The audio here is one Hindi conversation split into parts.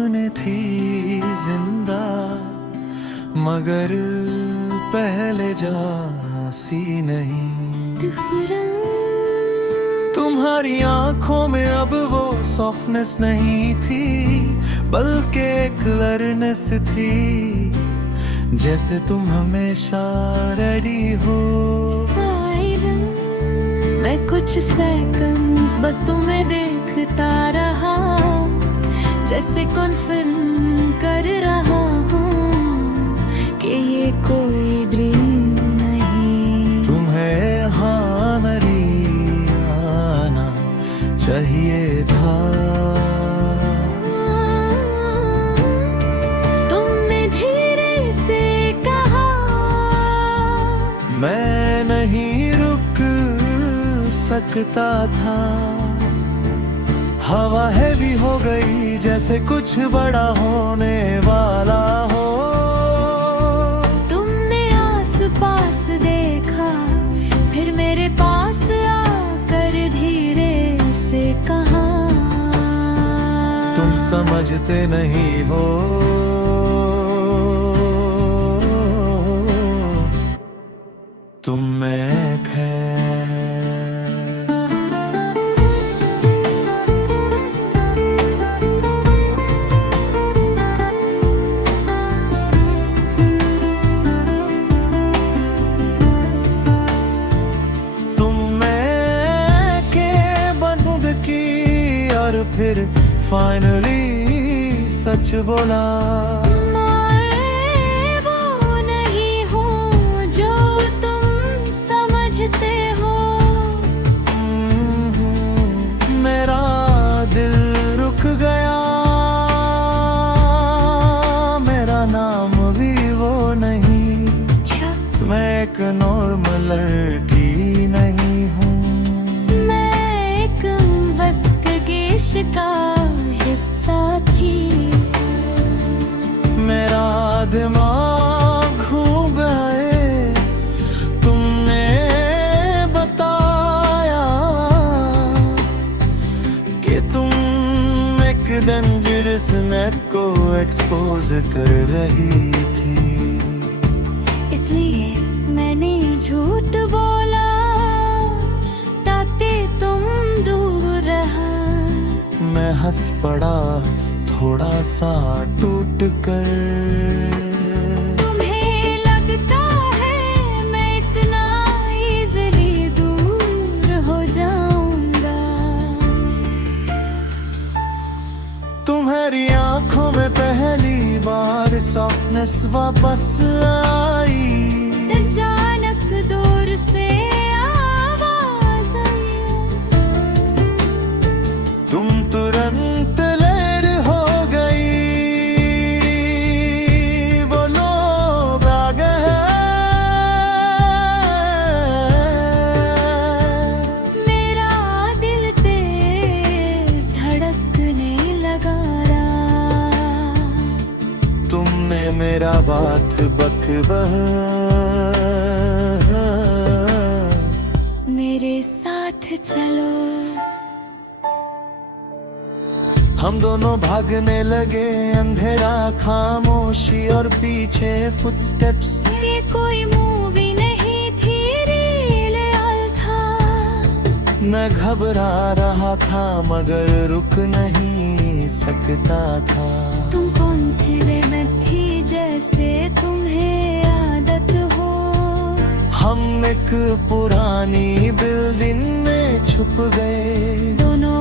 सामने थी जिंदा, मगर पहले जैसी नहीं। तुम्हारी आंखों में अब वो सॉफ्टनेस नहीं थी, बल्कि एक क्लियरनेस थी, जैसे तुम हमेशा रेडी हो। मैं कुछ सेकंड्स बस तुम्हें देखता रहा, जैसे कन्फर्म कर रहा हूँ कि ये कोई ड्रीम नहीं। तुम्हें यहाँ नहीं आना चाहिए था। तुमने धीरे से कहा, मैं नहीं रुक सकता था। हवा हैवी हो गई, जैसे कुछ बड़ा होने वाला हो। तुमने आस पास देखा, फिर मेरे पास आकर धीरे से कहा, तुम समझते नहीं हो, तुम में खैर। फिर फाइनली सच बोला, मैं वो नहीं हूँ जो तुम समझते हो। मेरा दिल रुक गया, मेरा नाम भी वो नहीं। मैं एक नॉर्मल लड़की नहीं हूँ, का हिस्सा थी। मेरा दिमाग घूम गए, तुमने बताया कि तुम एक डेंजरस नेट को एक्सपोज कर रही थी। इसलिए मैंने झूठ बोला ताकि तुम दूर रहा। मैं हंस पड़ा थोड़ा सा टूट कर। तुम्हें लगता है मैं इतना इजीली दूर हो जाऊंगा। तुम्हारी आंखों में पहली बार सॉफ्टनेस वापस आई। अचानक दूर से आवाज आई, तुम तुरंत लेर हो गई। वो लोग आ गए, मेरा दिल तेज धड़कने लगा। तुमने मेरा बात बकबह मेरे साथ चलो। हम दोनों भागने लगे, अंधेरा खामोशी और पीछे फुटस्टेप्स। ये कोई मूवी नहीं थी, रियल था। मैं घबरा रहा था मगर रुक नहीं सकता था। तुम कौन सी वे में थी जैसे तुम्हें आदत हो। हम एक पुरानी बिल्डिंग में छुप गए, दोनों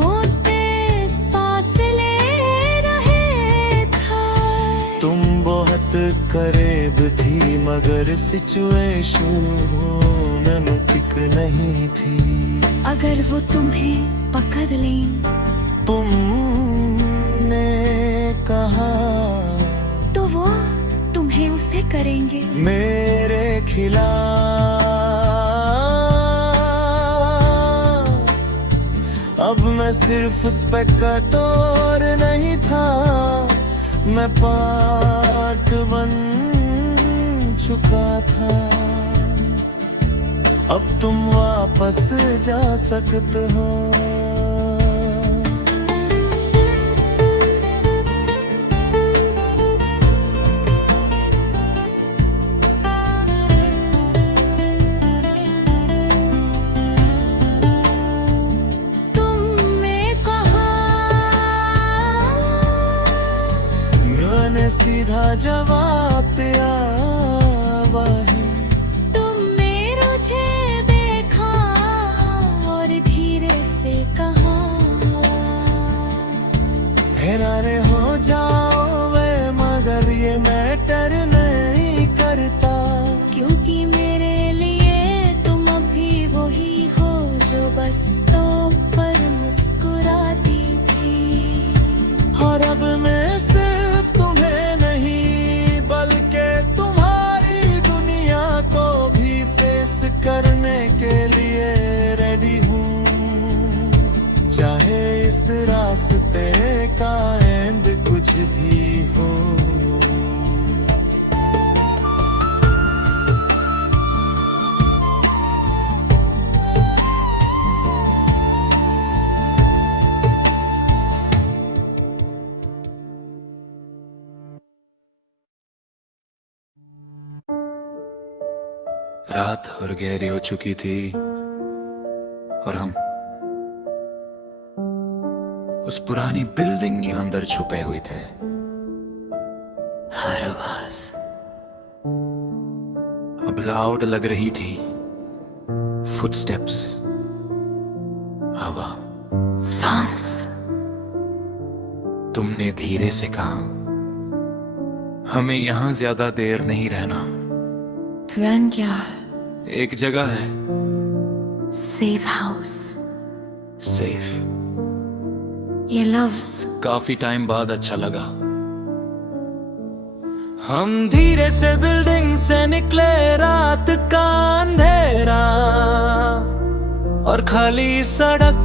सांस ले रहे था। तुम बहुत करीब थी मगर सिचुएशन ठीक नहीं थी। अगर वो तुम्हें पकड़ लें, तुमने कहा, तो वो तुम्हें उसे करेंगे मेरे खिलाफ। अब मैं सिर्फ स्पेक्टेटर नहीं था, मैं पार्ट बन चुका था। अब तुम वापस जा सकते हो। जवाब दिया वही। तुमने मुझे देखा और धीरे से कहा, हैरान हो जाओगे मगर ये मैटर नहीं करता, क्योंकि मेरे लिए तुम अभी वही हो जो बस तो पर मुस्कुराती थी। और अब मैं सिर्फ तुम्हें नहीं बल्कि तुम्हारी दुनिया को भी फेस करने के लिए रेडी हूँ, चाहे इस रास्ते का एंड कुछ भी हो। रात और गहरी हो चुकी थी और हम उस पुरानी बिल्डिंग के अंदर छुपे हुए थे। हर आवाज अब लाउड लग रही थी, फुटस्टेप्स, हवा, सांस। तुमने धीरे से कहा, हमें यहां ज्यादा देर नहीं रहना। प्लान क्या है? एक जगह है, सेफ हाउस। सेफ। ये लफ्ज काफी टाइम बाद अच्छा लगा। हम धीरे से बिल्डिंग से निकले, रात का अंधेरा और खाली सड़क।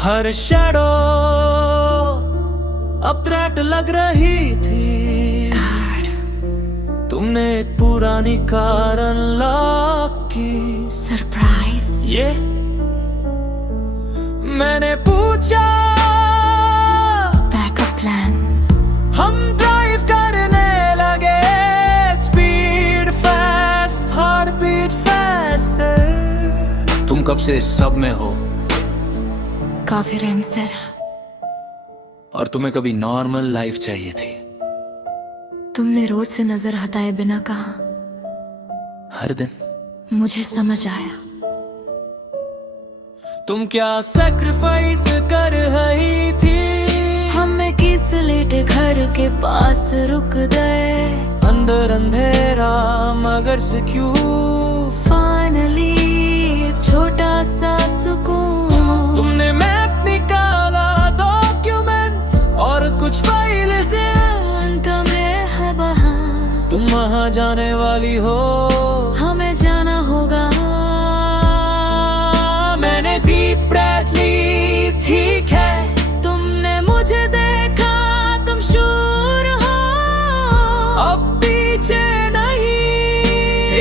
हर शैडो अब थ्रेट लग रही थी। तुमने एक पुरानी कार अनलॉक की। सरप्राइज। ये मैंने पूछा, बैकअप प्लान। हम ड्राइव करने लगे, speed fast, heart beat fast. तुम कब से इस सब में हो? काफी टाइम से। और तुम्हें कभी नॉर्मल लाइफ चाहिए थी। तुमने रोड से नजर हटाए बिना कहा, हर दिन। मुझे समझ आया। तुम क्या सैक्रिफाइस कर रही थी? हम किस लेटे घर के पास रुक गए। अंदर अंधेरा मगर सिक्योर। फाइनली एक छोटा सा सुकून। तुमने मैप निकाला, डॉक्यूमेंट्स और कुछ फाइल से। उनका में है बहार। तुम वहाँ जाने वाली हो, हमें जाना होगा। मैंने डीप ब्रेथ ली, ठीक है। तुमने मुझे देखा, तुम शूर हो। अब पीछे नहीं।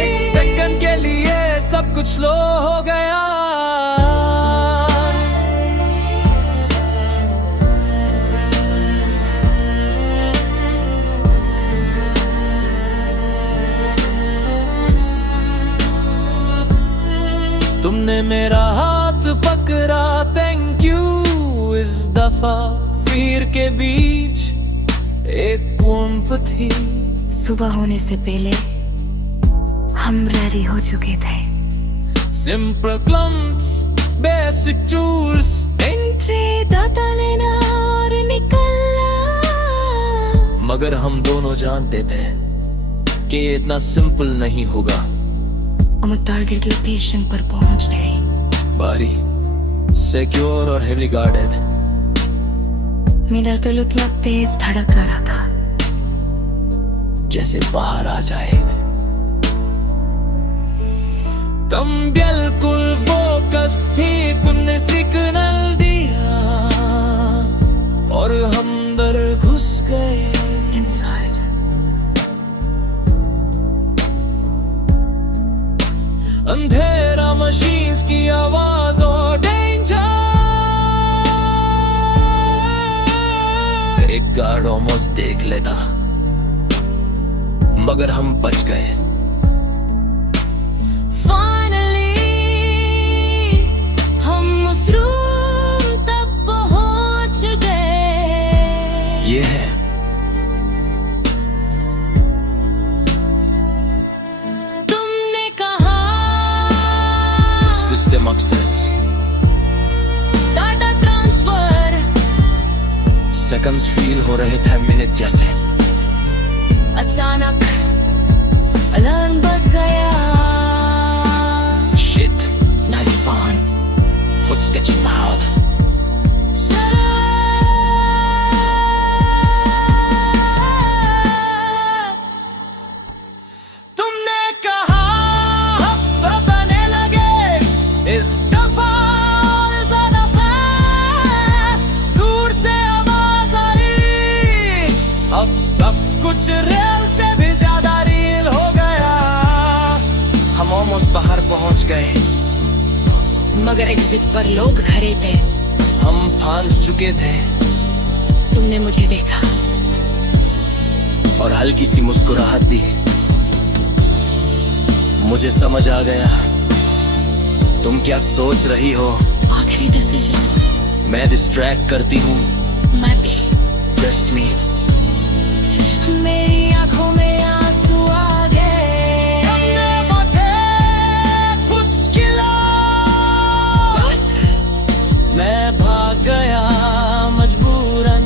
एक सेकंड के लिए सब कुछ स्लो हो गया। तुमने मेरा हाथ पकड़ा, थैंक यू। इस दफा फिर के बीच एक वंप थी। सुबह होने से पहले हम रेडी हो चुके थे। Simple clumps, basic tools. Entry, data लेना और निकलना। मगर हम दोनों जानते थे कि ये इतना सिंपल नहीं होगा। हम टारगेट लोकेशन पर पहुंच गए। भारी, सिक्योर और हेवी गार्डेड। मेरा दिल उतना तेज धड़क रहा था जैसे बाहर आ जाए। तुम बिल्कुल फोकस थी, तुमने सिग्नल दिया और हम अंदर घुस गए। इनसाइड। अंधेरा, मशीन्स की आवाज और डेंजर। एक गार्ड ऑलमोस्ट देख लेता, मगर हम बच गए। फाइनली हम उस रूम तक ये है तुमने कहा system access, data transfer, seconds feel हो रहे थे मिनट जैसे। अचानक अलार्म बज गया। Shit, now you're on. Footsteps loud. तुमने कहा अब बने लगे इस दफा और ज़्यादा fast। दूर से आवाज आई, अब सब कुछ रियल से भी ज्यादा रियल हो गया। हम ऑलमोस्ट बाहर पहुंच गए, मगर एग्जिट पर लोग खड़े थे। हम फांस चुके थे तुमने मुझे देखा। और हल्की सी मुस्कुराहट दी। मुझे समझ आ गया तुम क्या सोच रही हो। आखिरी डिसीजन। मैं डिस्ट्रैक्ट करती हूँ, मैं भी। जस्ट मी। मेरी आंखों में आंसू आ गए। मैं भाग गया मजबूरन,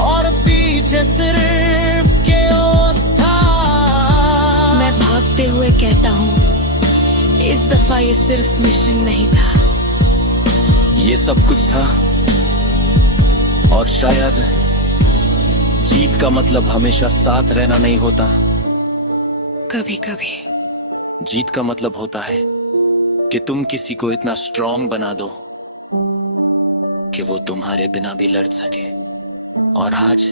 और पीछे सिर्फ केओस था। मैं भागते हुए कहता हूँ, इस दफा ये सिर्फ मिशन नहीं था। ये सब कुछ था, और शायद जीत का मतलब हमेशा साथ रहना नहीं होता। कभी कभी जीत का मतलब होता है कि तुम किसी को इतना स्ट्रांग बना दो कि वो तुम्हारे बिना भी लड़ सके। और आज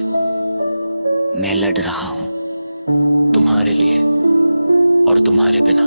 मैं लड़ रहा हूं तुम्हारे लिए और तुम्हारे बिना।